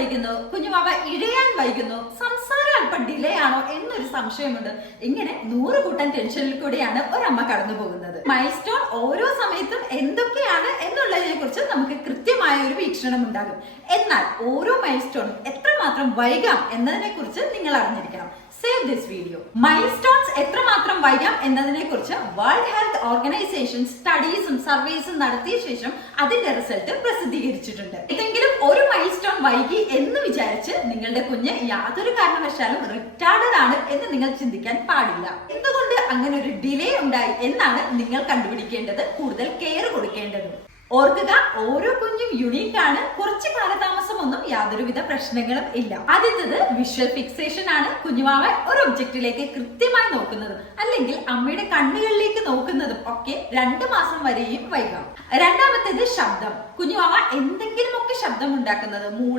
വൈകുന്നു, കുഞ്ഞുവാവ ഇഴയാൻ വൈകുന്നു, സംസാരം അല്പം ഡിലേ ആണോ എന്നൊരു സംശയമുണ്ട്. ഇങ്ങനെ 100 കൂട്ടം ടെൻഷനിൽ കൂടിയാണ് ഒരമ്മ കടന്നു പോകുന്നത്. മൈൽ സ്റ്റോൺ ഓരോ സമയത്തും എന്തൊക്കെയാണ് എന്നുള്ളതിനെ കുറിച്ച് നമുക്ക് കൃത്യമായ ഒരു വീക്ഷണം ഉണ്ടാകും. എന്നാൽ ഓരോ മൈൽ സ്റ്റോണും എത്രമാത്രം വൈകാം എന്നതിനെ കുറിച്ച് നിങ്ങൾ അറിഞ്ഞിരിക്കണം. Save this video. Mile stones എത്രമാത്രം വൈകാം എന്നതിനെ കുറിച്ച് വേൾഡ് ഹെൽത്ത് ഓർഗനൈസേഷൻ സ്റ്റഡീസും സർവേസും നടത്തിയ ശേഷം അതിന്റെ റിസൾട്ട് പ്രസിദ്ധീകരിച്ചിട്ടുണ്ട്. ഏതെങ്കിലും ഒരു മൈൽ സ്റ്റോൺ വൈകി എന്ന് വിചാരിച്ച് നിങ്ങളുടെ കുഞ്ഞ് യാതൊരു കാരണവശാലും റിട്ടാർഡഡ് ആണ് എന്ന് നിങ്ങൾ ചിന്തിക്കാൻ പാടില്ല. എന്തുകൊണ്ട് അങ്ങനെ ഒരു ഡിലേ ഉണ്ടായി എന്നാണ് നിങ്ങൾ കണ്ടുപിടിക്കേണ്ടത്, കൂടുതൽ കെയർ കൊടുക്കേണ്ടതും. ഓർക്കുക, ഓരോ കുഞ്ഞും യുണീക്ക് ആണ്. കുറച്ച് കാലതാമസമൊന്നും യാതൊരുവിധ പ്രശ്നങ്ങളും ഇല്ല. ആദ്യത്തേത് വിഷ്വൽ ഫിക്സേഷൻ ആണ്. കുഞ്ഞുവാവ ഒരു ഒബ്ജക്റ്റിലേക്ക് കൃത്യമായി നോക്കുന്നതും അല്ലെങ്കിൽ അമ്മയുടെ കണ്ണുകളിലേക്ക് നോക്കുന്നതും ഒക്കെ 2 മാസം വരെയും വൈകാം. രണ്ടാമത്തേത് ശബ്ദം. കുഞ്ഞുവാവ എന്തെങ്കിലുമൊക്കെ ശബ്ദം ഉണ്ടാക്കുന്നത്, മൂള്,